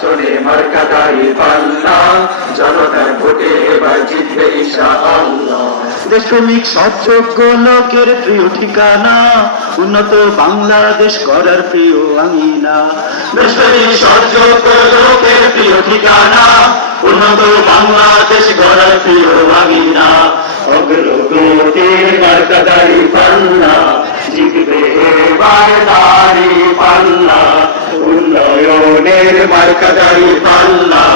চলে মার্কাদাই পাল্লা জনতার ভোটে এবার জিতবে ইনশাআল্লাহ। সৎযোগ্য লোকের প্রিয় ঠিকানা উন্নত বাংলাদেশ করার প্রিয় আঙিনা। দেশপ্রেমিক সৎযোগ্য লোকের প্রিয় ঠিকানা উন্নত বাংলাদেশ গড়ার প্রিয় ভাগিনা অগ্রগতির মার্কাদাই পাল্লা জিতবে এবার উন্নয়নের মার্কাদাই পাল্লা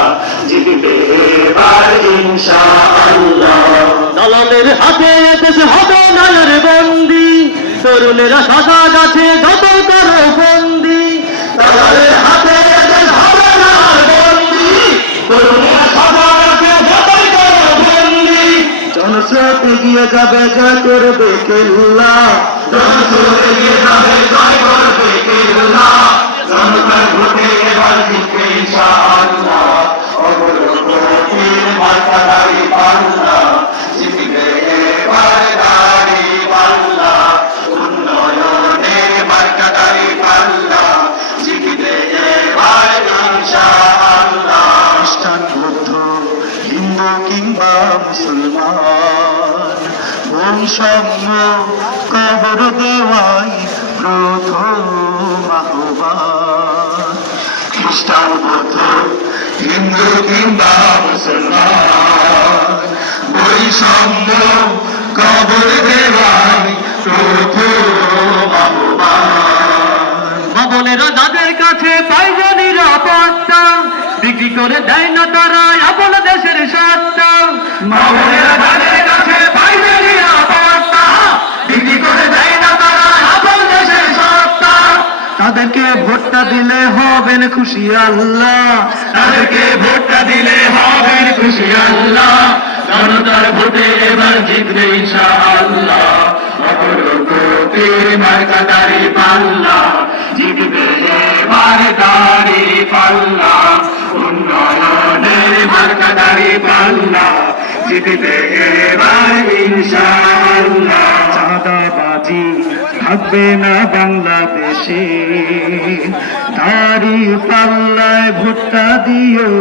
জিতবে এবার ইনশাআল্লাহ। দালালের হাতে দেশ হবে নায়ের বন্দি তরুণেরা শাসা গাছে যত করো বন্দি। তাদের হাতে দেশ হবে না আর বন্দি তরুণেরা সবাইকে যতই করো বন্দি। জনস্রোত এগিয়ে যাবে জয় করবে কেল্লা। জনস্রোত এগিয়ে যাবে হিন্দু কিংবা মুসলমান? বৈষম্য কবর দেওয়াই প্রথম আহ্বান? খ্রিস্টান বৌদ্ধ, হিন্দু কিংবা মুসলমান? কবর দেওয়াই প্রথম আহ্বান? কাছে পাইবে নিরাপত্তা, বিক্রি করে দেয় না তারা তাদেরকে ভোটটা দিলে হবেন খুশি আল্লাহ। তাদেরকে ভোটটা দিলে হবে খুশি আল্লাহ। জনতার ভোটে এবার জিতবে ইনশাআল্লাহ। অগ্রগতির মার্কা দাড়ি পাল্লা। চাঁদাবাজি থাকবে না বাংলাদেশে। দাড়ি পাল্লায় ভোটটা দিও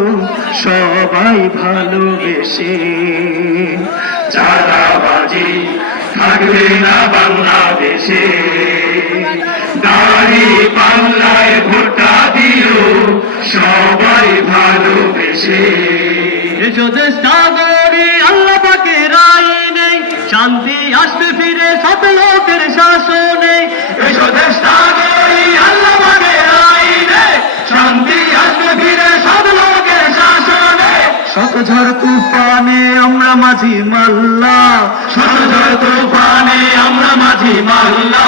সবাই ভালোবেসে। চাঁদাবাজি থাকবে না বাংলাদেশে। দাড়ি পাল্লায় ভোটা দিও সবাই ভালোবেসে। দেশ শাসনে এসো দেশ তাগরি আল্লাহ মানে আইনে। শান্তি আসবে ফিরে সব লোকের তুফানে আমরা মাঝি মাল্লা। শত ঝড় তুফানে আমরা মাঝি মাল্লা।